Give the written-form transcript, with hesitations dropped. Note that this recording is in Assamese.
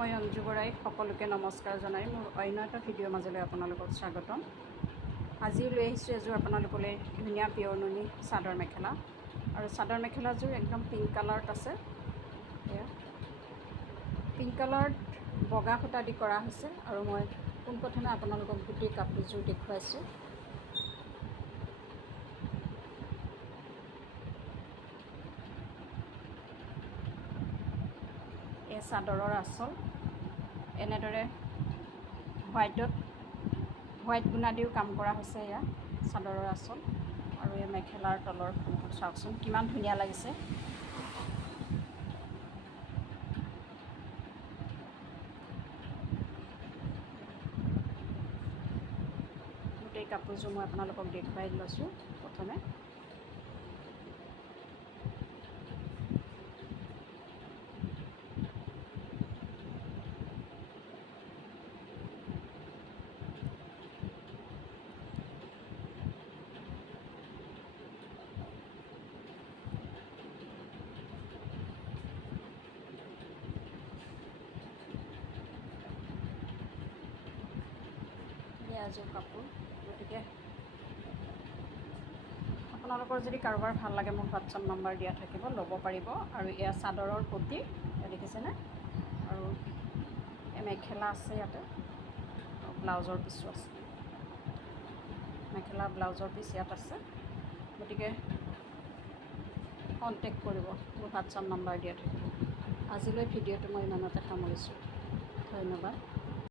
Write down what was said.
মই অঞ্জু বৰাই সকলোকে নমস্কাৰ জনাই মোৰ অন্য এটা ভিডিঅ' মাজলৈ আপোনালোকক স্বাগতম। আজি লৈ আহিছোঁ এযোৰ আপোনালোকলৈ ধুনীয়া পিয়ৰ নুনি চাদৰ মেখেলা, আৰু চাদৰ মেখেলাযোৰ একদম পিংক কালাৰত আছে। এয়া পিংক কালাৰত বগা সূতা দি কৰা হৈছে, আৰু মই পোনপ্ৰথমে আপোনালোকক গোটেই কাপোৰযোৰ দেখুৱাইছোঁ। এই চাদৰৰ আঁচল এনেদৰে হোৱাইট গুণা দিও কাম কৰা হৈছে। এয়া চাদৰৰ আঁচল, আৰু এই মেখেলাৰ তলৰ ফুলটো চাওকচোন কিমান ধুনীয়া লাগিছে। গোটেই কাপোৰযোৰ মই আপোনালোকক দেখুৱাই লৈছোঁ। প্ৰথমে এযোৰ কাপোৰ, গতিকে আপোনালোকৰ যদি কাৰোবাৰ ভাল লাগে মোক হোৱাটছআপ নম্বৰ দিয়া থাকিব, ল'ব পাৰিব। আৰু এয়া চাদৰৰ পটি দেখিছেনে, আৰু এই মেখেলা আছে ইয়াতে, আৰু ব্লাউজৰ পিছো আছে। মেখেলা ব্লাউজৰ পিচ ইয়াত আছে, গতিকে কণ্টেক্ট কৰিব, মোৰ হোৱাটছআপ নম্বৰ দিয়া থাকিব। আজিলৈ ভিডিঅ'টো মই ইমানতে সামৰিছোঁ। ধন্যবাদ।